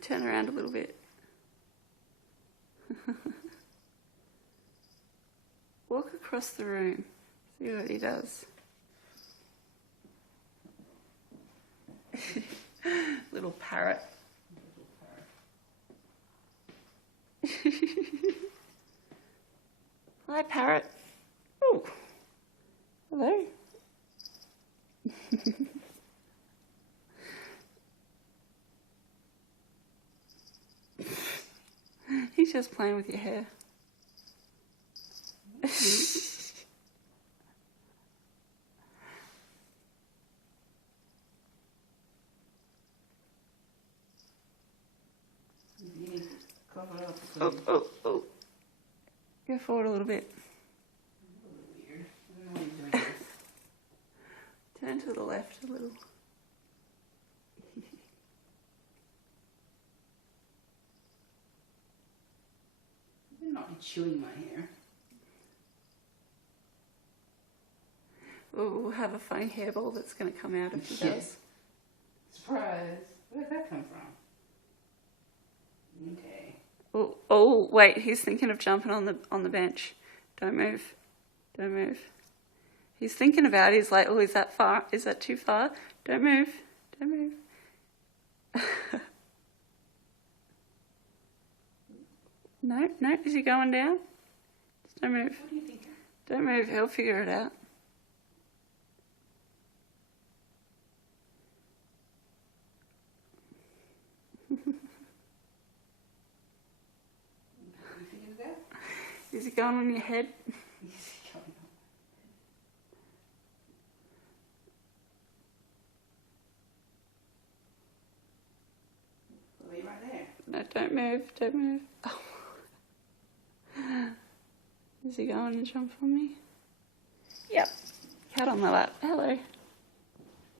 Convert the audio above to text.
Turn around a little bit. Walk across the room. See what he does. Little parrot. Hi, Parrot. Oh, hello. He's just playing with your hair. Oh, oh, oh. Go forward a little bit. A little weird. I don't know why he's doing this. Turn to the left a little. He better not be chewing my hair. We'll have a funny hairball that's going to come out if he does. Surprise. Where did that come from? Okay. Oh, oh, wait, he's thinking of jumping on the bench. Don't move. Don't move. He's thinking about it. He's like, oh, is that far? Is that too far? Don't move. Don't move. No, no. Is he going down? Just don't move. What do you think? Don't move. He'll figure it out. You figured it out? Is he going on your head? Wait right there. No, don't move. Don't move. Oh. Is he going to jump on me? Yep. Cat on my lap. Hello.